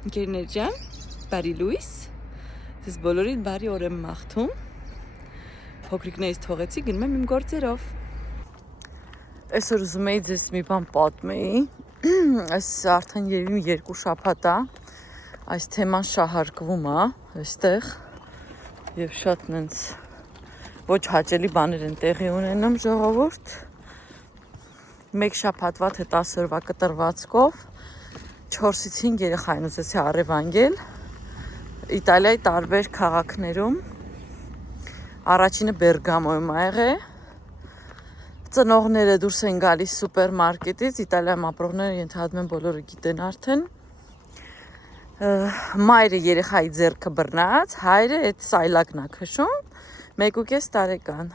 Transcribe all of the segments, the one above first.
Ընկերներ ջան, բարի լույս։ Ձեզ բոլորին բարի օր եմ մաղթում։ Փոքրիկներից թողեցի, գնում եմ իմ գործերով։ Այսօր ուզում էի ձեզ մի բան պատմեի։ Այս արդեն երևի 2 շաբաթ է այս թեման շահարկվում է այստեղ եւ շատ նենց ոչ հաճելի բաներ են տեղի ունենում ժողովուրդ։ Մեկ շաբաթվա թե 10 օրվա կտրվածքով 4-ից 5 երեխա են ուզեցի առևանգել Իտալիայի տարբեր քաղաքներում։ Առաջինը Բերգամոյում ա եղել։ Ծնողները դուրս են գալիս սուպերմարկետից, Իտալիայում ապրողները ենթադրում եմ բոլորը գիտեն արդեն։ Մայրը երեխայի ձեռքը բռնած, հայրը այդ սայլակն ա քշում, 1.5 տարեկան։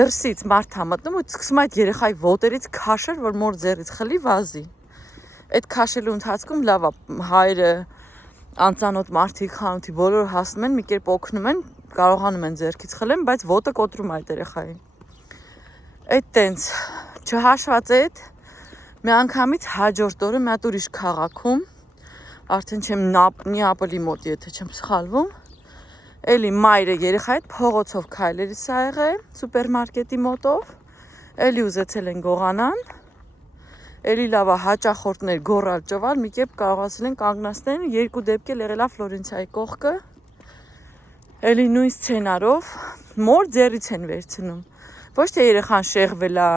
Դրսից մարդ ա մտնում ու սկսում այդ երեխայի ոտերից քաշել, որ մոր ձեռից խլի վազի։ Այդ քաշելու ընթացքում լավ է, հայրը, անծանոթ մարդիկ խանութի բոլորը հասնում են, մի կերպ օգնում են, կարողանում են ձեռքից խլեն, բայց ոտը կոտրում է այդ երեխային։ Այդ տենց չհաշված այդ մի անգամից հաջորդ օրը մի հատ ուրիշ քաղաքում, արդեն չեմ Նապոլի մոտ, եթե չեմ սխալվում, էլի մայրը երեխայի հետ փողոցով քայլելիս ա եղել, սուպերմարկետի մոտով, էլի ուզեցել են գողանան, էլի լավ է հաճախորդներ գորալ ճվալ, մի կերպ կարողացել են կանգնացնել, 2 դեպք էլ եղել է Ֆլորենցիայի կողքը, էլի նույն սցենարով մոր ձեռից են վերցնում, ոչ թե երեխան շեղվել է,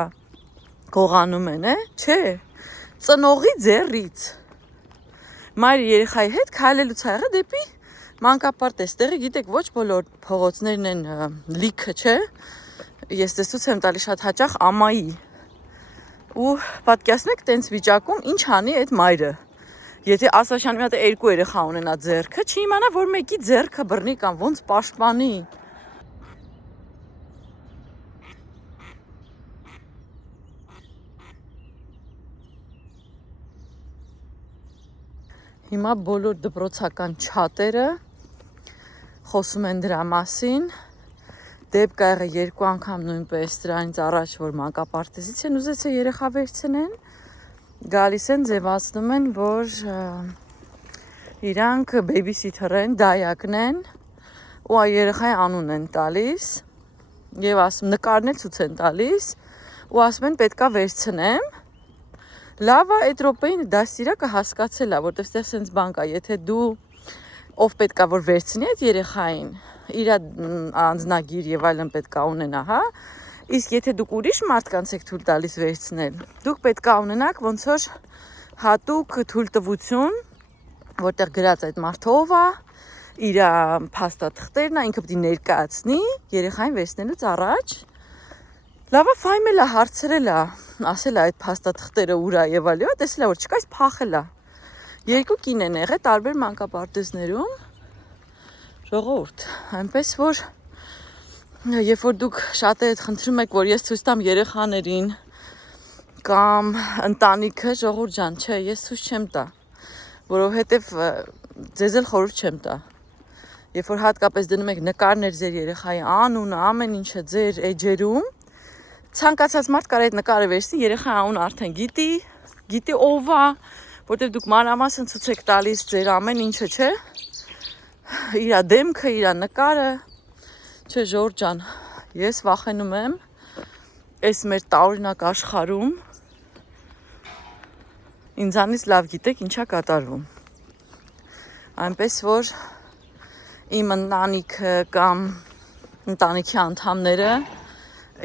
գողանում են, չէ, ծնողի ձեռից, մայրը երեխայի հետ քայլելուց ա եղել դեպի մանկապարտ, այստեղի գիտեք ոչ բոլոր փողոցներն են լիքը, չէ, ես տեսուց եմ տալի շատ հաճախ ամայի, ու պատկերացնեք տենց վիճակում ինչ անի այդ մայրը, եթե ասաշանի մի հատ 2 երեխա ունենա ձեռքը, չի իմանա, որ մեկի ձեռքը բռնի կամ ոնց պաշտպանի։ Հիմա բոլոր դպրոցական չաթերը խոսում են դրա մասին, դեպք ա եղել 2 անգամ նույնպես դրանից առաջ, որ մանկապարտեզից են ուզեցել երեխա վերցնեն, գալիս են ձևացնում են, որ իրանք բեյբիսիթեր են, դայակն են, ու երեխայի անուն են տալիս, եւ ասում նկարն էլ ցույց են տալիս, ու ասում են պետքա վերցնեմ, լավ է այդ րոպեին դաստիարակը հասկացել է, որտեղ ստեղ սենց բան կա, եթե դու ով պետքա որ վերցնի այդ երեխային, իր անձնագիր եւ այլն պետքա ունենա, հա, իսկ եթե դուք ուրիշ մարդկանց եք թույլ տալիս վերցնել, դուք պետքա ունենաք ոնց որ հատուկ թույլտվություն, որտեղ գրած այդ մարդը ով է, իր փաստաթղթերն է, ինքը պետք է ներկայացնի երեխային վերցնելուց առաջ։ Լավա ֆայմել է, հարցրել է, ասել է այդ փաստաթղթերը ուր է եւ այլն, տեսել է որ չկա, իսկ փախել է։ 2 կին են եղել տարբեր մանկապարտեզներում, ժողովուրդ, այնպես որ երբ որ դուք շատերդ խնդրում եք, որ ես ցույց տամ երեխաներին կամ ընտանիքը, ժողովուրդ ջան, չէ, ես ցույց չեմ տա, որովհետև ձեզ էլ խորհուրդ չեմ տա։ Երբ որ հատկապես դնում եք նկարներ ձեր երեխայի անունը, ամեն ինչը ձեր էջերում, ցանկացած մարդ կարող է այդ նկարը վերցնի, երեխայի անունը արդեն գիտի ով է, որտեղ դուք մանրամասն ցույց եք տալիս ձեր ամեն ինչը, չէ, իր դեմքը, իր նկարը, չէ, ժողովուրդ ջան, ես վախենում եմ, այս մեր տարօրինակ աշխարհում ինձանից լավ գիտեք ինչա կատարվում, այնպես որ իմ ընտանիքը կամ ընտանիքի անդամները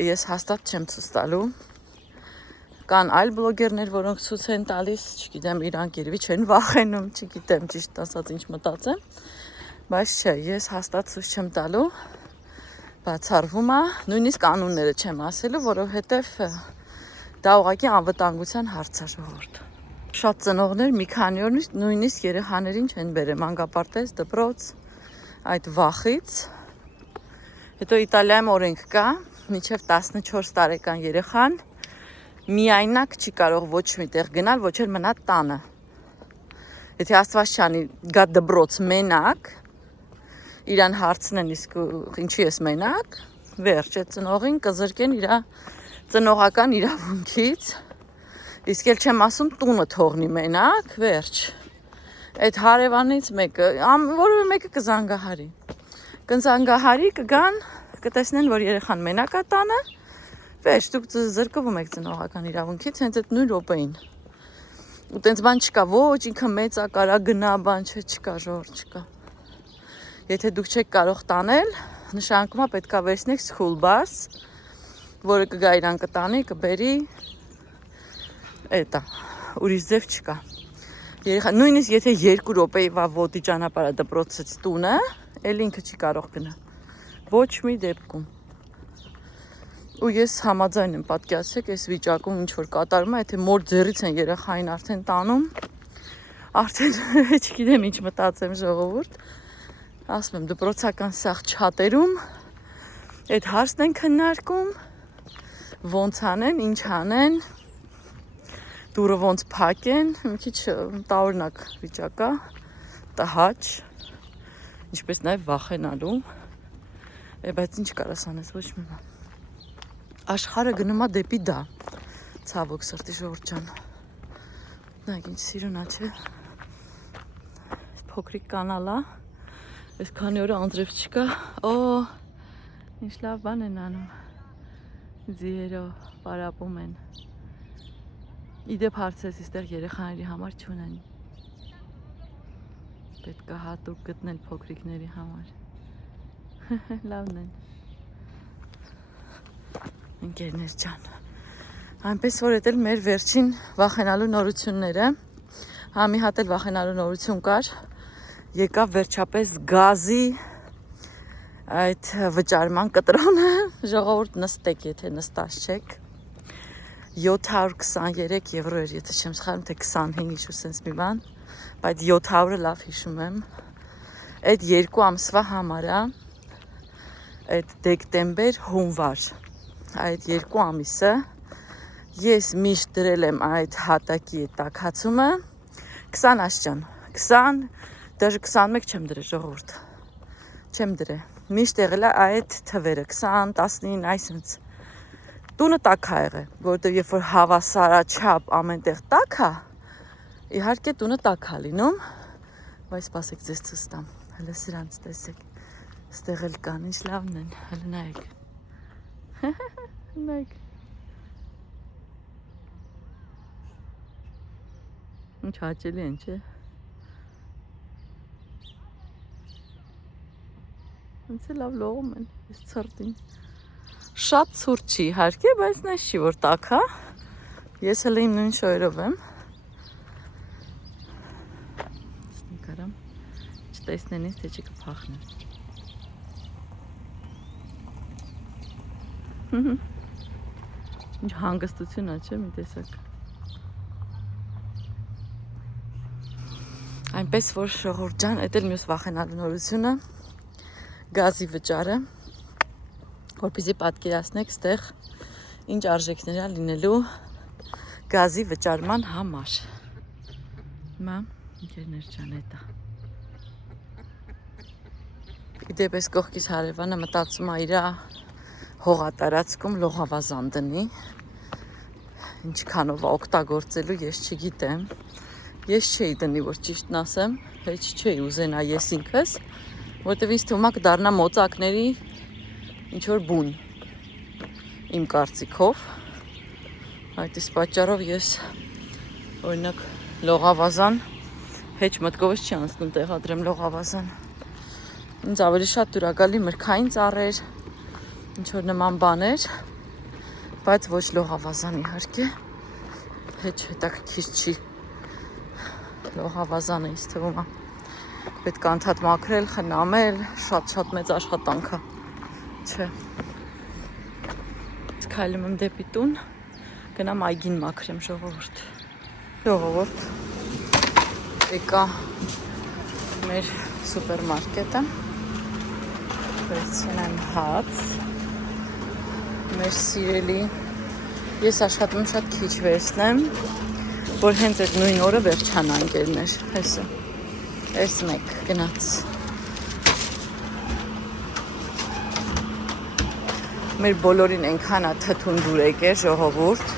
ես հաստատ չեմ ցույց տալու, կան այլ բլոգերներ, որոնք ցույց են տալիս, չգիտեմ, իրանք երևի չեն վախենում, չգիտեմ, ճիշտ ասած ինչ մտածեմ, բայց չէ, ես հաստատ ցույց չեմ տալու, բացառվում է, նույնիսկ անունները չեմ ասելու, որովհետև դա ուղղակի անվտանգության հարց է, ժողովուրդ։ Շատ ծնողներ մի քանի օր նույնիսկ երեխաներին չեն բերել մանկապարտեզ, դպրոց, այդ վախից։ Հետո Իտալիայում օրենք կա, մինչև 14 տարեկան երեխան միայնակ չի կարող ոչ միտեղ գնալ, ոչ էլ մնա տանը։ Եթե Աստված չանի գա դպրոց մենակ, իրան հարցնեն, իսկ ինչի ես մենակ, վերջ այդ ծնողին կզրկեն իր ծնողական իրավունքից, իսկ էլ չեմ ասում տունը թողնի մենակ, վերջ։ Այդ հարևանից մեկը, որևէ մեկը կզանգահարի։ Կզանգահարի, կգան, կտեսնեն, որ երեխան մենակ է տանը, վերջ, դուք զրկվում եք ծնողական իրավունքից, հենց այդ նույն րոպեին։ Ու տենց բան չկա, ոչ, ինքը մեծ է, կարա գնա, բան չկա, ժողովուրդ չկա։ Եթե դուք չեք կարող տանել, նշանակում է պետք է վերցնեք school bus, որը կգա իրան կտանի, կբերի, էտա, ուրիշ ձև չկա։ Նույնիսկ եթե 2 րոպեվա ոտի ճանապարհը դպրոցից տունը, էլ ինքը չի կարող գնա։ Ոչ մի դեպքում։ Ու ես համաձայն եմ, պատկերացրեք, այս վիճակում ինչ որ կատարում է, եթե մոր ձեռից են երեխային արդեն տանում, արդեն չգիտեմ ինչ մտածեմ ժողովուրդ։ Ասում եմ, դպրոցական սաղ չհատերում այդ հարցն են քննարկում, ոնց անեն, ինչ անեն, դուրը ոնց փակեն, մի քիչ տարօրինակ վիճակ է, տհաճ, ինչպես նաև վախենալու, բայց ինչ կարաս անես, ոչ մի բան։ Աշխարհը գնում է դեպի դա, ցավոք սրտի ժողովուրդ ջան։ Նայեք ինչ սիրուն է, չէ։ Փոքրիկ կանալ է, այս քանի օր անձրև չկա, ինչ լավ բան են անում, ձիերով պարապում են։ Իդեպ հարցես իստեղ երեխաների համար չունեն։ Պետք է հատուկ գտնել փոքրիկների համար։ Լավն են։ Ընկերներ ջան։ Այնպես որ դա մեր վերջին վախենալու նորությունները։ Հա մի հատ էլ վախենալու նորություն կար։ Եկավ վերջապես գազի այդ վճարման կտրոնը։ Ժողովուրդ նստեք, եթե նստած չեք։ 723 եվրո էր, եթե չեմ սխալվում, թե 25 ինչ-որ սենց մի բան, բայց 700-ը լավ հիշում եմ։ Այդ 2 ամսվա համար է, այդ դեկտեմբեր, հունվար, այդ 2 ամիսը ես միշտ դրել եմ այդ հատակի տաքացումը 20 աշճան, 20, դաժե 21 չեմ դրել ժողովուրդ, չեմ դրել, միշտ եղել է այդ թվերը, 20, 19, այսինքն Տունը տաք է եղել, որովհետև երբ որ հավասարաչափ ամենտեղ տաք է, իհարկե տունը տաք է լինում, բայց սպասեք ձեզ ցույց տամ, հələ սրանց տեսեք, ստեղ էլ կան, ինչ լավն են, հələ նայեք, նայեք, ինչ հաճելի են, չէ, ոնց է լավ լողում են, ես ցրտին, Շատ ցուրտ չի իհարկե, բայց նայես չի որ տաք է։ Ես հələ իմ նույն շոյերով եմ։ Կարամ չտեսնեն ինձ, թե չկփախնեն։ Ինչ հանգստություն է, չէ՞, մի տեսակ։ Այնպես որ ժողովուրդ ջան, դա էլ մյուս վախենալու նորությունը գազի վճարը, որպեսզի պատկերացնեք ստեղ ինչ արժեքներ է լինելու գազի վճարման համար։ Հիմա ընկերներ ջան, դա։ Իդեպ այս կողքից հարևանը մտածում է իր հողատարածքում լողավազան դնի։ Ինչքանով է օգտագործելու, ես չգիտեմ։ Ես չէի դնի, որ ճիշտն ասեմ, հեչ չէի ուզենա ես ինքս, որտեվ ինձ թվում է կդառնա մոծակների ինչ-որ բուն, իմ կարծիքով, այդ իսկ պատճառով ես օրինակ լողավազան, հեչ մտքովս չի անցնում տեղադրեմ լողավազան, ինձ ավելի շատ դուրակալի մրգային ծառեր, ինչ-որ նման բաներ, բայց ոչ լողավազան իհարկե, հեչ հետաքրքիր չի, լողավազանը ինձ թվում է, պետք է անդադ մաքրել, խնամել, շատ մեծ աշխատանք է, չէ, քայլում եմ դեպի տուն, գնամ այգին մաքրեմ ժողովուրդ, եկա մեր սուպերմարկետը, վերցնեմ հաց, մեր սիրելի, ես աշխատում եմ շատ քիչ վերցնեմ, որ հենց այդ նույն օրը վերջանա ընկերներ, հեսը, այս մեկ գնաց, մեր բոլորին ենքան է թթուն դուրեկ է ժողովուրդ,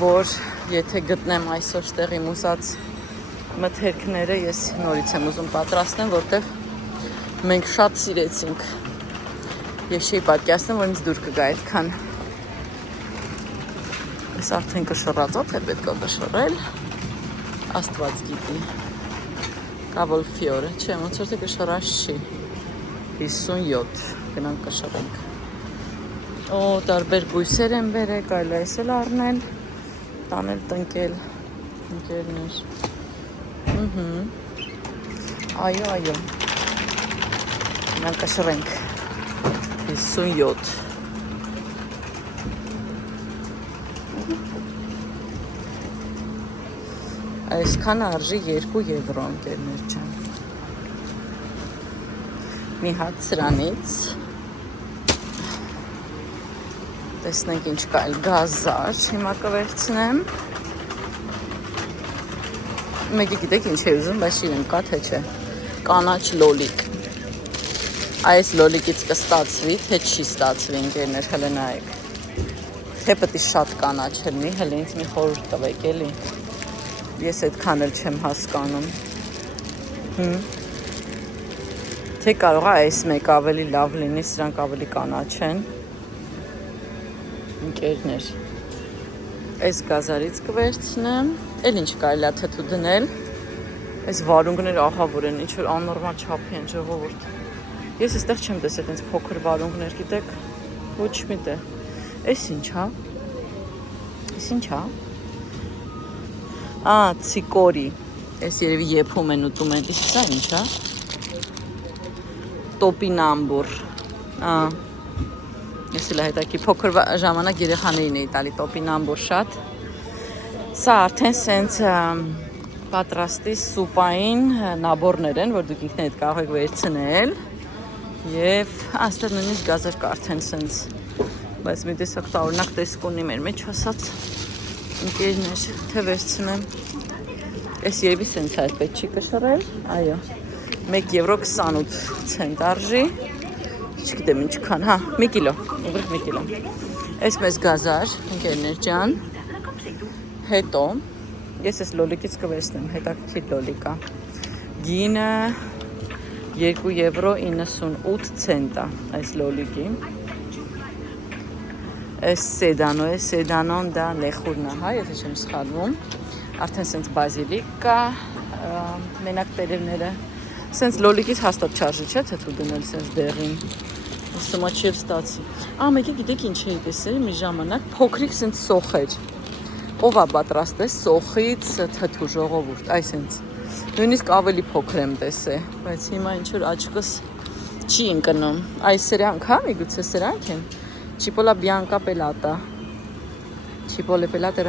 որ եթե գտնեմ այսօր ստեղ իմ ուսած մթերքները ես նորից եմ ուզում պատրաստեմ, որտեղ մենք շատ սիրեցինք։ Ես չէի պատկերացնում, որ ինձ դուր կգա այդքան։ Այս արդեն կշռածոց է պետք է կշռել։ Աստված գիտի։ Կավոլֆիորը, չէ, ոնց որ թե կշռած չի։ 57 գնանք կշռենք։ Օ, տարբեր բույսեր են բերել, կարելի է էսել առնել, տանել տնկել, ընկերներ։ Այո։ Գնանք կշռենք։ 57։ Այսքան արժի 2 եվրո, ընկերներ ջան։ Մի հատ սրանից տեսնենք ինչ կա այլ գազար, հիմա կվերցնեմ։ Մեկը գիտեք ինչ է ուզում, բայց իրեն կա թե չէ։ Կանաչ լոլիկ։ Այս լոլիկից կստացվի, թե չի ստացվի, ընկերներ, հələ նայեք։ Թե պետք է շատ կանաչ լինի, հələ ինձ մի խորհուրդ տվեք էլի։ Ես այդքան էլ չեմ հասկանում։ Թե կարող է այս մեկ ավելի լավ լինի, սրանք ավելի կանաչ են։ Ընկերներ, այս գազարից կվերցնեմ, էլ ինչ կարելի է թթու դնել, այս վարունգները ահավոր են, ինչ-որ աննորմալ չափի են, ժողովուրդ։ Ես այստեղ չեմ տեսել այնց փոքր վարունգներ, գիտեք, ոչ մի տեղ։ Այս ինչ է։ Այս ինչ է։ Ցիկորի։ Այս երևի եփում են ուտում են, իսկ սա ինչ է։ Տոպինամբուր։ Ես էլ հետաքի փոքր ժամանակ երեխաներին էի տալի տոպինամբուր շատ։ Սա արդեն սենց պատրաստի սուպային նաբորներ են, որ դուք ինքներդ կարող եք վերցնել։ Եվ այստեղ նույնիսկ գազար կա արդեն սենց, բայց մի տեսակ տարօրինակ տեսք ունի մեր մեջ ասած ընկերներ, թե վերցնեմ։ Այս երևի սենց է, պետք չի կշռել, այո, 1 եվրո 28 ցենտ արժի, չգիտեմ ինչքան, 1 կիլո, ուղիղ 1 կիլո։ Այս մեզ գազար, ընկերներ ջան, հետո, ես այս լոլիկից կվերցնեմ, հետաքրքիր լոլիկա, գինը 2 եվրո 98 ցենտ է այս լոլիկի, այս սեդանոն դա լեխուրն է, ես չեմ սխալվում, արդեն սենց բազիլիկ կա, մենակ տերևները, սենց լոլիկից հաստատ չարժի չէ, թթու դնել սենց դեղին, ուսումա չև ստացի, մեկի գիտեք ինչ էի տեսել, մի ժամանակ փոքրիկ սենց սոխեր, ով է պատրաստել սոխից թթու ժողովուրդ, այս սենց, նույնիսկ ավելի փոքր եմ տեսել, բայց հիմա ինչ-որ աչքս չի ընկնում, այս սրանք, միգուցե սրանք են, Չիպոլա բիանկա պելատա, Չիպոլե պելատը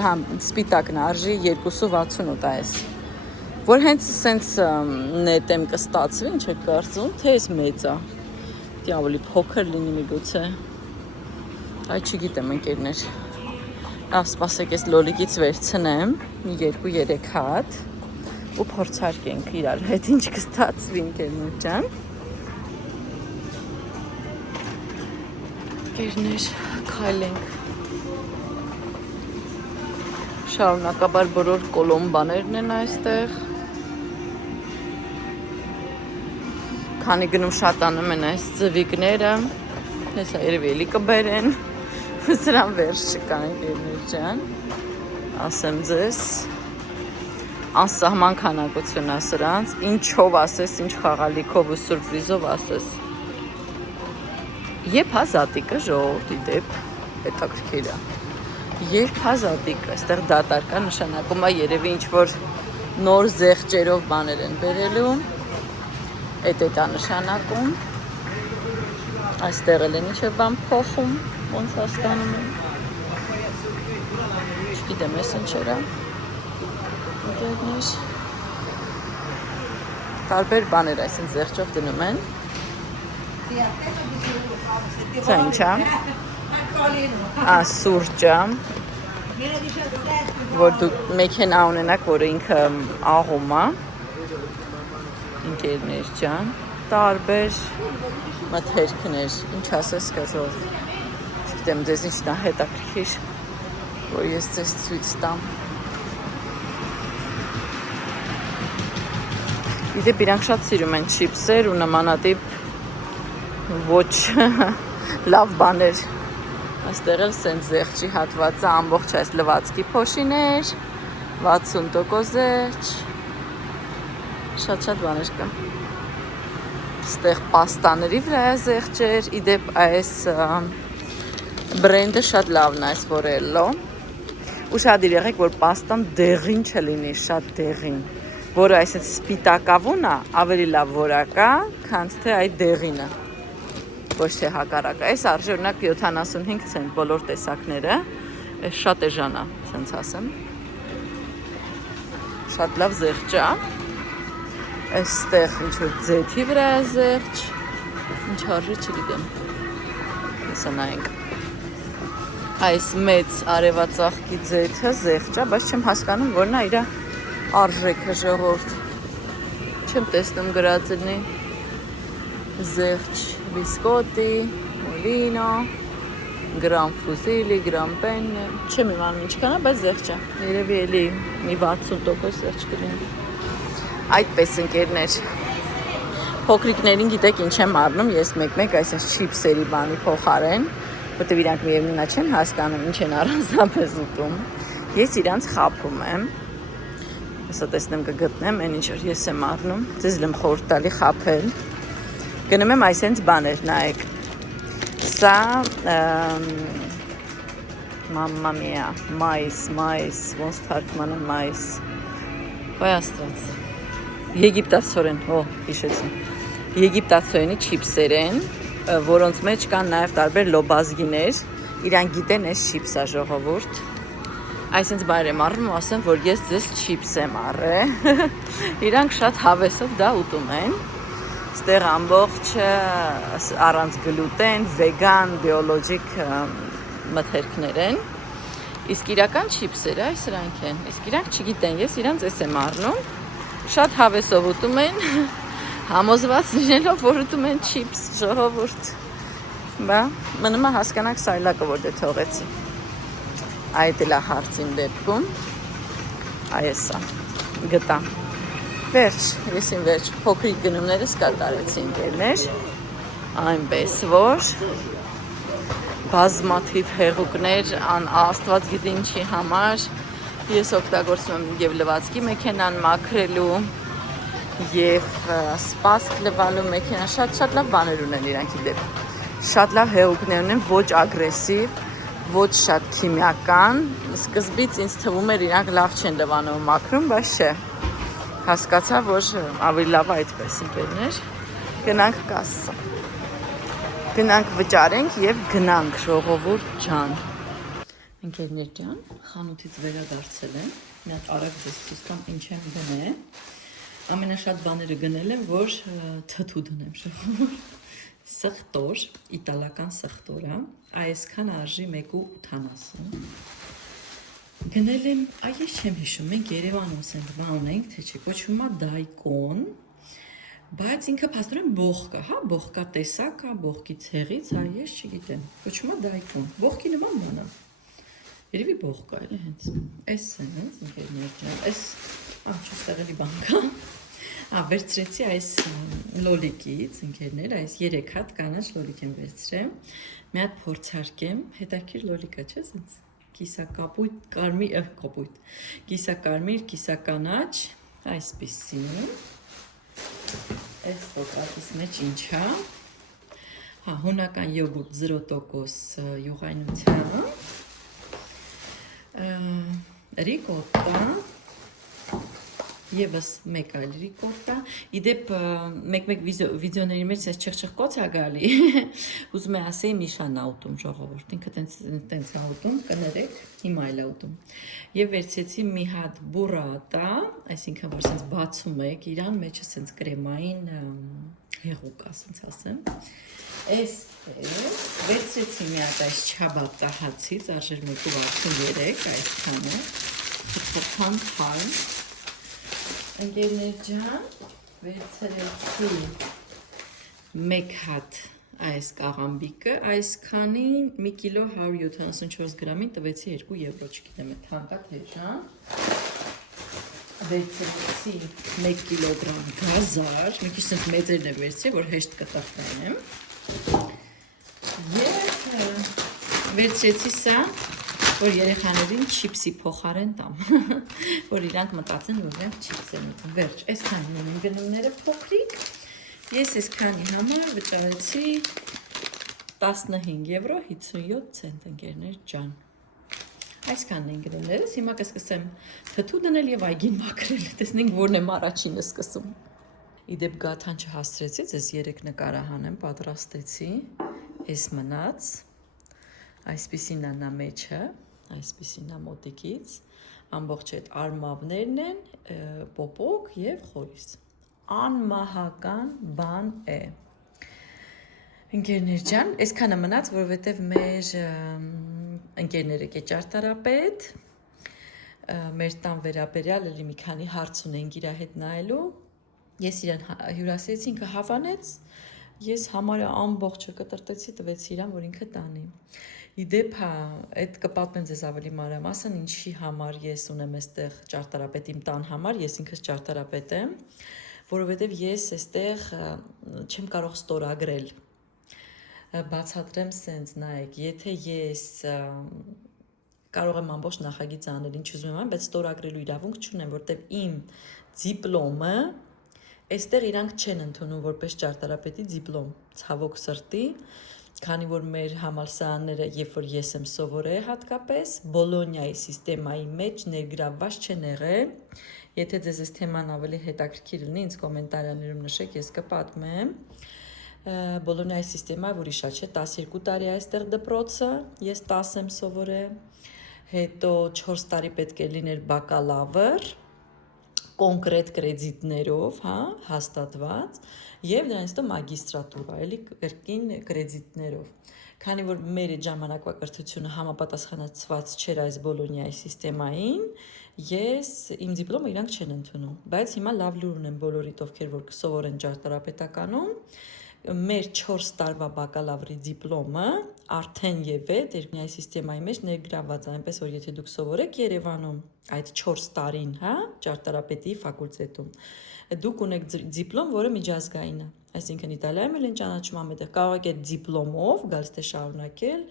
սպիտակն արժի 2.68 այս, որ հենց սենց նետեմ կստացվի, ինչ եք կարծում, թե ես մեծ է, դի ավելի փոքր լինի միգուցե, այ չգիտեմ ընկերներ, սպասեք ես լոլիկից վերցնեմ, 2-3 հատ, ու փորձարկենք իրար հետ ինչ կստացվի ընկերներ ջան, ընկերներ, քայլենք, շարունակաբար բոլոր կոլոմբաներն են այստեղ, քանի գնում շատանում են այս ձվիկները, հեսա երևի էլի կբերեն, սրան վերջ չկա ընկերներ ջան, ասեմ ձեզ, անսահման քանակություն է սրանց, ինչով ասես, ինչ խաղալիքով ու սուրպրիզով ասես, Երբ հազատիկը ժողովրդի դեպ, հետաքրքիր է, երբ հազատիկը, այստեղ դատարկա նշանակում է երևի ինչ-որ նոր զեղչերով բաներ են բերելու, Էդ է նշանակում, այստեղ էլ են ինչ-որ բան փոխում, ոնց հասկանում եմ, չգիտեմ ես ինչեր է, ընկերներ, տարբեր բաներ այսինչ զեղչով դնում են, Սա ինչ է, սուրճ է, որ դուք մեքենա ունենաք, որը ինքը աղում է, ընկերներ ջան, տարբեր մթերքներ, ինչ ասես կազով, չգիտեմ ձեզ ինչն է հետաքրքիր, որ ես ձեզ ցույց տամ, Իդեպ իրանք շատ սիրում են չիպսեր ու նմանատիպ ոչ լավ բաներ։ Այստեղ էլ սենց զեղչի հատվածը ամբողջ այս լվացքի փոշիներ, 60% զեղչ, շատ բաներ կա։ Այստեղ պաստաների վրա է զեղչեր, իդեպ այս բրենդը շատ լավն է, այս Forello։ Ու շատ եղեք, որ պաստան դեղին չլինի, շատ դեղին, որը այսպես սպիտակավուն է, ավելի լավ որակա, քան թե այդ դեղինը։ Ոչ թե հակառակը։ Այս արժի օրինակ 75 ցենտ բոլոր տեսակները, այս շատ էժան է, ցենց ասեմ։ Շատ լավ զեղչ է։ Այստեղ ինչ-որ ձեթի վրա է զեղչ, ինչ արժի չգիտեմ։ Հեսա նայենք։ Այս մեծ արևածաղկի ձեթը զեղչ է, բայց չեմ հասկանում, որն է իր արժեքը ժողովուրդ։ Չեմ տեսնում գրած լինի զեղչ բիսկոտի, մոլինո, գրամ ֆուզիլի, գրամ պեննը, չեմ իմանում ինչքան է, բայց զեղչ է։ Երևի էլի մի 60% զեղչ կլինի։ Այդպես ընկերներ։ Փոքրիկներին գիտեք ինչ եմ առնում, ես մեկ-մեկ այսպես չիպսերի բանի փոխարեն, որտեղ իրանք միևնույնն է չեն հասկանում ինչ են առանձնապես ուտում։ Ես իրանց խաբում եմ։ Հեսա տեսնեմ կգտնեմ, այն ինչ որ ես եմ առնում, ձեզ եմ խորհուրդ տալի խաբել։ Գնում եմ այսենց բաներ, նայեք։ Սա մամմա միա, մայիս, ոնց թարգմանը մայիս։ Ոայ աստված։ Եգիպտացորեն, հիշեցի։ Եգիպտացորենի չիպսեր են, որոնց մեջ կան նաև տարբեր լոբազգիներ, իրանք գիտեն այս չիպսա ժողովուրդ։ Այսինքն բար եմ առնում ու ասեմ, որ ես ձեզ չիպս եմ առել։ Իրանք շատ հավեսով դա ուտում են։ Ստեղ ամբողջ առանց գլուտեն, վեգան, բիոլոգիկ մթերքներ են։ Իսկ իրական չիպսերը սրանք են։ Իսկ իրանք չգիտեն, ես իրանց էս եմ առնում։ Շատ հավեսով ուտում են։ Համոզված լինելով, որ ուտում են չիպս ժողովուրդ։ Բա, մնում է հասկանաք սայլակը, որ դե թողեցի։ Այդ էլ է հարցին դեպքում։ Այսա, գտա։ Վերջ, եսին վերջ, փոքրիկ գնումներս կատարեցի ընկերներ, այնպես որ բազմաթիվ հեղուկներ, աստված գիտի ինչի համար, ես օգտագործում եմ և լվացքի մեքենան մաքրելու, և սպասք լվալու մեքենա, շատ լավ բաներ ունեն իրանքի դեպ, շատ լավ հեղուկներ ունեն, ոչ ագրեսիվ, ոչ շատ քիմիական, սկզբից ինձ թվում էր իրանք լավ չեն լվանում մաքրում, բայց չէ, հասկացա, որ ավելի լավ այդպես ընկերներ, գնանք կասա, գնանք վճարենք և գնանք ժողովուրդ ջան։ Ընկերներ ջան, խանութից վերադարձել եմ, մի հատ արագ ձեզ ցույց տամ ինչ եմ գնել, ամենաշատ բաները գնել եմ, որ թթու դնեմ ժողովուրդ, սխտոր, իտալական սխտորը, այսքան արժի 1.80 Գնել եմ, ես չեմ հիշում, մենք Երևանում սենտվա ունենք, թե չէ, կոչվում է դայկոն, բայց ինքը փաստորեն բողկ է, հա, բողկա տեսակ է, բողկի ցեղից, ես չգիտեմ, կոչվում է դայկոն, բողկի նման բան է, երևի բողկ է, էլի հենց, էս է, հենց, ընկերներ ջան, էս, չստեղելի բան կա, վերցրեցի այս լոլիկից, ընկերներ, այս 3 հատ կանաչ լոլիկ եմ վերցրեմ, մի հատ փորձարկեմ, հետաքրքիր լոլիկ է, չէ՞, սենց կիսակապույտ, կարմիր, կիսակարմիր, կիսականաչ, այսպիսին, այս տոկատիս մեջ ինչ է, հունական յոգուրտ 0% յուղայնության, ռիկոտա, Եվս մեկ այլ ռիկոտա, իդեպ մեկ-մեկ վիդեոների մեջ ես չխչխկոց է գալի, ուզում է ասեի Միշան աուտում ժողովուրդ, ինքը տենց աուտում, կներեք, հիմա այլ աուտում, և վերցեցի մի հատ բուրատա, այսինքն որ սենց բացում եք, իրան մեջը սենց կրեմային հեղուկ, ասենց ասեմ, այսպես, վերցեցի մի հատ այս չաբատա հացից, արժեր 1.63, այսքանը, խտխտան թարմ, Ընկերներ ջան, վերցրեցի մեկ հատ այս կաղամբիկը, այսքանի 1 կիլո 174 գրամին տվեցի 2 եվրո, չգիտեմ է թանկատ էժան, վերցրեցի 1 կիլոգրամ գազար, մի քիչ մեծերն է վերցրի, որ հեշտ կտախտանեմ։ Եվ վերցրեցի սա, որ երեխաներին չիպսի փոխարեն տամ, որ իրանք մտածեն, որ իրենք չիպս են ուտում։ Վերջ, այսքանին են իմ գնումները փոքրիկ։ Ես այսքանի համար վճարեցի 15 եվրո 57 ցենտ, ընկերներ ջան։ Այսքանն են գնումներս, հիմա կսկսեմ թթու դնել եւ այգին մաքրել, տեսնենք որն եմ առաջինը սկսում։ Իդեպ գաթան չհասցրեցի, ես 3 նկարահանեմ պատրաստեցի, այս մնաց, այսպիսին է նա մեջը, այսպիսին է մոտիկից, ամբողջ այդ արմավներն են, պոպոկ եւ խորից։ Անմահական բան է։ Ընկերներ ջան, այսքանը մնաց, որովհետև մեր ընկերները կեճարտարապետ, մեր տան վերաբերյալ էլի մի քանի հարց ունենք իր հետ նայելու, ես իրան հյուրասիրեցի, ինքը հավանեց, ես համարը ամբողջը կտրտեցի, տվեցի իրան, որ ինքը տանի։ Իդեպ հա, այդ կպատմեմ ձեզ ավելի մանրամասն, ինչի համար ես ունեմ այստեղ ճարտարապետ իմ տան համար, ես ինքս ճարտարապետ եմ, որովհետև ես այստեղ չեմ կարող ստորագրել։ Բացատրեմ սենց, նայեք, եթե ես կարող եմ ամբողջ նախագիծ անել, ինչ ուզում եմ, բայց ստորագրելու իրավունք չունեմ, որտեղ իմ դիպլոմը այստեղ իրանք չեն ընդունում որպես ճարտարապետի դիպլոմ, ցավոք սրտի, քանի որ մեր համալսարանները, երբ որ ես եմ սովորել հատկապես, Բոլոնիայի սիստեմայի մեջ ներգրավված չեն եղել։ Եթե ձեզ այս թեման ավելի հետաքրքիր լինի, ինձ կոմենտարներում նշեք, ես կպատմեմ։ Բոլոնիայի սիստեմա, որի շատ չէ, 12 տարի այստեղ դպրոցը, ես 10 եմ սովորել, հետո 4 տարի պետք է լիներ բակալավր, կոնկրետ կրեդիտներով, հա, հաստատված, եւ դրանից հետո մագիստրատուրա, էլի կրկին կրեդիտներով։ Քանի որ մեր այդ ժամանակվա կրթությունը համապատասխանեցված չէր այս Բոլոնիայի սիստեմային, ես իմ դիպլոմը իրանք չեն ընդունում, բայց հիմա լավ լուր ունեմ բոլորիդ, ովքեր որ կսովորեն ճարտարապետականում, մեր 4 տարվա բակալավրի դիպլոմը արդեն եւ է երկնյայի սիստեմայի մեջ ներգրավված, այնպես որ եթե դուք սովորեք Երևանում այդ 4 տարին, հա, ճարտարապետի ֆակուլտետում, դուք ունեք դիպլոմ, որը միջազգային է, այսինքն Իտալիայում էլ են ճանաչում ամենտեղ, կարող եք այդ դիպլոմով գալիս թե շարունակել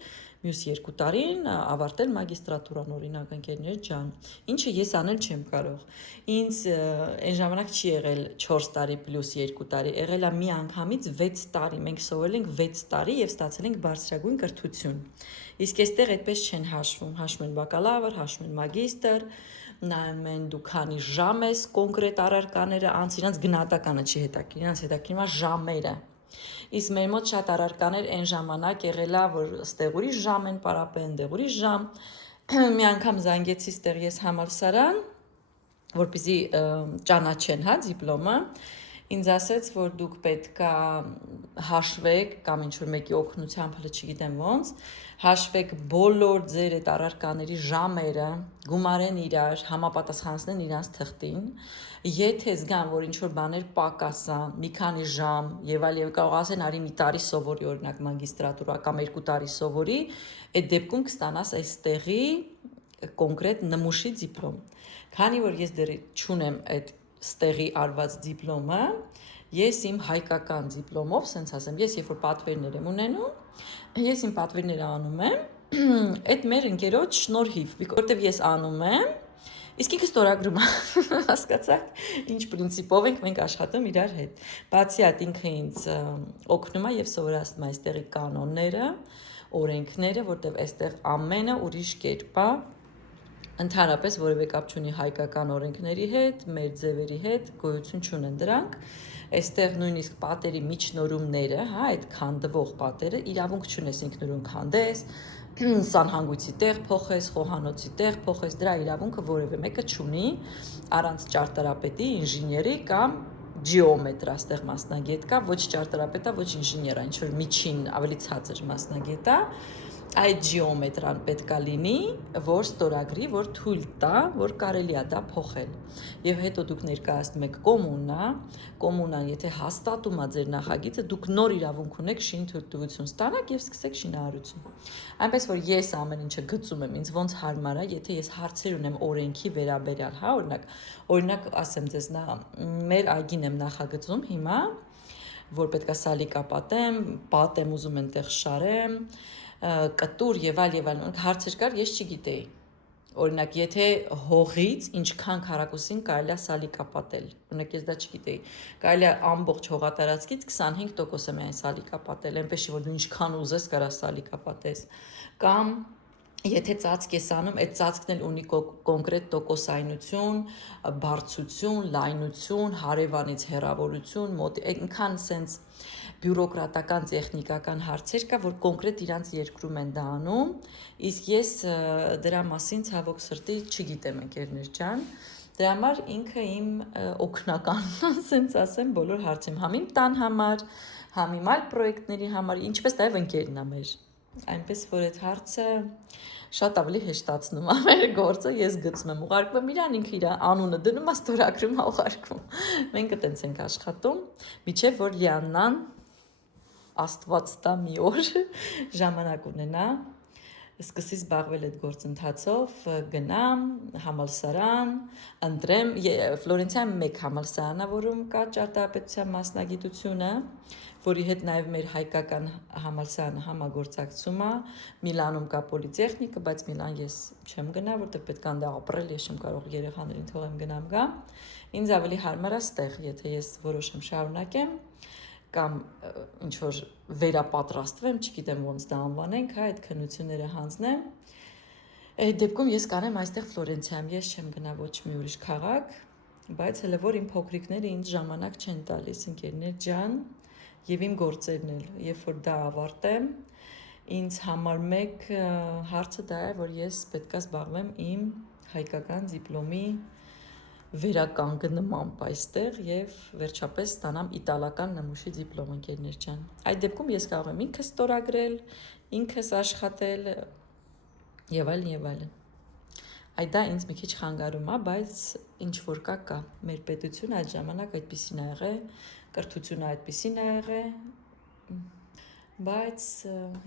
մյուս 2 տարին ավարտել մագիստրատուրան, օրինակ ընկերներ ջան, ինչը ես անել չեմ կարող։ Ինձ այն ժամանակ չի եղել 4 տարի պլյուս 2 տարի, եղել է մի անգամից 6 տարի, մենք սովորել ենք 6 տարի եւ ստացել ենք բարձրագույն կրթություն։ Իսկ այստեղ այդպես չեն հաշվում, հաշվում են բակալավր, հաշվում են մագիստր, նայում են դու քանի ժամ ես կոնկրետ առարկաները անց, իրանց գնահատականը չի հետաքրքիր, իրանց հետաքրքրում է ժամերը։ Իսկ մեր մոտ շատ առարկաներ այն ժամանակ եղելա, որ ստեղ ուրիշ ժամ են պարապեն, դեղ ուրիշ ժամ։ Մի անգամ զանգեցի ստեղ ես համալսարան, որպեսզի ճանաչեն, հա, դիպլոմը, ինձ ասեց, որ դուք պետքա հաշվեք կամ ինչ-որ մեկի օգնությամբ, հələ չգիտեմ ոնց, հաշվեք բոլոր ձեր այդ առարկաների ժամերը, գումարեն իրար, համապատասխանեցնեն իրանց թղթին, եթե զգան, որ ինչ-որ բաներ պակաս է, մի քանի ժամ եւ այլ եւ կարող ասեն, արի մի տարի սովորի, օրինակ մագիստրատուրա կամ 2 տարի սովորի, այդ դեպքում կստանաս այստեղի կոնկրետ նմուշի դիպլոմ։ Քանի որ ես դեռ չունեմ այդ ստեղի արված դիպլոմը, ես իմ հայկական դիպլոմով, սենց ասեմ, ես երբ որ պատվերներ եմ ունենում, ես իմ պատվերները անում եմ, այդ մեր ընկերոջ շնորհիվ, որտեվ ես անում եմ, իսկ ինքը ստորագրում է, հասկացաք, ինչ պրինցիպով ենք մենք աշխատում իրար հետ։ Բացի այդ ինքը ինձ օգնում է եւ սովորացնում է այստեղի կանոնները, օրենքները, որտեվ այստեղ ամենը ուրիշ կերպ է, ընդհանրապես որևէ կապ չունի հայկական օրենքների հետ, մեր ձևերի հետ, գոյություն չունեն դրանք։ Այստեղ նույնիսկ պատերի միջնորումները, հա, այդ քանդվող պատերը իրավունք չունես ինքնուրույն քանդես, սանհանգույցի տեղ փոխես, խոհանոցի տեղ փոխես, դրա իրավունքը որևէ մեկը չունի առանց ճարտարապետի, ինժեների կամ ջիոմետրա այստեղ մասնագետ կա, ոչ ճարտարապետա, ոչ ինժեներ, ինչ որ միջին ավելի ցածր մասնագետ է։ այդ ժեոմետրան պետք է լինի, որ ստորագրի, որ թույլ տա, որ կարելի է դա փոխել։ Եվ հետո դուք ներկայացնում եք կոմունան, եթե հաստատում է ձեր նախագիծը, դուք նոր իրավունք ունեք շինթույլտվություն ստանաք եւ սկսեք շինարարություն։ Այնպես որ ես ամեն ինչը գծում եմ, ինձ ոնց հարմար է, եթե ես հարցեր ունեմ օրենքի վերաբերյալ, հա, օրինակ ասեմ ձեզ, մեր այգին եմ նախագծում հիմա, որ պետքա սալիկա պատեմ ուզում այնտեղ շարեմ, կտուր եւ այլ հարցեր կար, ես չգիտեի։ Օրինակ, եթե հողից ինչքան քառակուսին կարելի է սալիկա պատել, օրինակ ես դա չգիտեի։ Կարելի է ամբողջ հողատարածքից 25% է միայն սալիկա պատել, այնպես որ դու ինչքան ուզես կարա սալիկա պատես։ Կամ եթե ծածկ ես անում, այդ ծածկն էլ ունի կոնկրետ տոկոսայնություն, բարձրություն, լայնություն, հարևանից հեռավորություն, այնքան սենց բյուրոկրատական, տեխնիկական հարցեր կա, որ կոնկրետ իրանց երկրում են դա անում, իսկ ես դրա մասին ցավոք սրտի չգիտեմ, ընկերներ ջան, դրա համար ինքը իմ օգնականն է, ասենց ասեմ, բոլոր հարցերում, համ իմ տան համար, համ իմ այլ պրոյեկտների համար, ինչպես նաև ընկերն է մեր։ Այնպես որ այդ հարցը շատ ավելի հեշտացնում է մեր գործը, ես գծում եմ, ուղարկում իրան, ինքը իր անունը դնում, ստորագրում, ուղարկում։ Մենք այտենց ենք աշխատում, միջև որ Լիաննան Աստված տա մի օր ժամանակ ունենա, սկսի զբաղվել այդ գործընթացով, գնամ համալսարան, ընտրեմ, Ֆլորենցիայում մեկ համալսարան է, որում կա ճարտարապետության մասնագիտությունը, որի հետ նաև մեր հայկական համալսարանը համագործակցում է, Միլանում կա պոլիտեխնիկը, բայց Միլան ես չեմ գնա, որտեղ պետք է անդա ապրել, ես չեմ կարող երեխաներին թողեմ գնամ գա։ Ինձ ավելի հարմար է ստեղ, եթե ես որոշեմ շարունակեմ, կամ ինչ որ վերապատրաստվեմ, չգիտեմ ոնց դա անվանենք, հա, այդ քննությունները հանձնեմ։ Այդ դեպքում ես կանեմ այստեղ Ֆլորենցիայում, ես չեմ գնա ոչ մի ուրիշ քաղաք, բայց հələ որ իմ փոքրիկները ինձ ժամանակ չեն տալիս, ընկերներ ջան, եւ իմ գործերն էլ, երբ որ դա ավարտեմ, ինձ համար մեկ հարցը դա է, որ ես պետքա զբաղվեմ իմ հայկական դիպլոմի վերականգնմամբ այստեղ եւ վերջապես ստանամ իտալական նմուշի դիպլոմ, ընկերներ ջան։ Այդ դեպքում ես կարող եմ ինքս ստորագրել, ինքս աշխատել եւ այլն եւ այլն։ Այդ դա ինձ մի քիչ խանգարում է, բայց ինչ որ կա, մեր պետությունը այդ ժամանակ այդպեսին ա եղել, կրթությունը այդպեսին ա եղել, բայց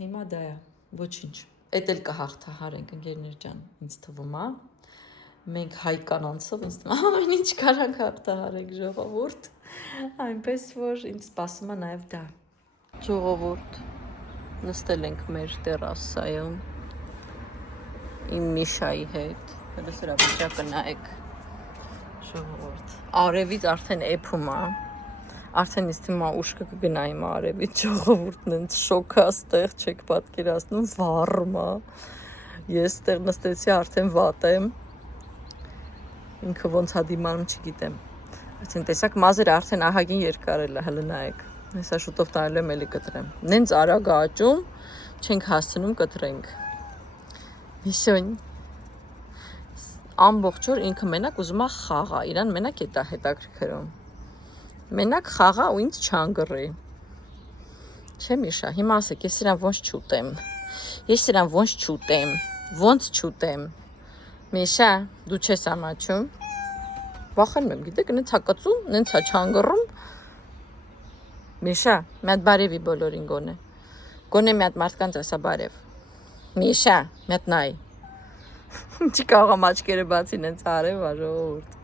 հիմա դա է, ոչինչ։ Էդ էլ կհաղթահարենք, ընկերներ ջան, ինձ թվում է։ Մենք հայ կանանցով ինձ ամեն ինչ կարանք հաղթահարենք, ժողովուրդ, այնպես որ ինձ սպասում է նաև դա։ Ժողովուրդ, նստել ենք մեր տերասայում իմ Միշայի հետ, հետո սրա վիճակը նայեք, ժողովուրդ։ Արևից արդեն էփում է, արդեն ինձ թվում է ուշքը կգնա իմ արևից, ժողովուրդն ինձ շոկ է ստեղ, չեք պատկերացնում, վառում է։ Ես ստեղ նստեցի, արդեն վատ եմ։ Ինքը ոնց է դիմանում չգիտեմ։ Այսինքն տեսակ մազերը արդեն ահագին երկարել է, հələ նայեք։ Հեսա շուտով տանելու եմ էլի կտրեմ։ Նենց արագ է աճում, չենք հասցնում կտրենք։ Միշոն ամբողջ օր ինքը մենակ ուզում է խաղա, իրան մենակ է դա հետաքրքրում։ Մենակ խաղա ու ինձ չանգռի։ Չէ՞ Միշա, հիմա ասեք, ես իրան ոնց չուտեմ։ Ես իրան ոնց չուտեմ, ոնց չուտեմ։ Միշա, դու չես ամաչում։ Վախենում եմ, գիտեք, նենց հա կծում, նենց հա չանգռում։ Միշա, մի հատ բարևի բոլորին գոնե։ Գոնե մի հատ մարդկանց ասա բարև։ Միշա, մի հատ նայ։ Չի կարող եմ աչքերը բացի, նենց արև ա ժողովուրդ։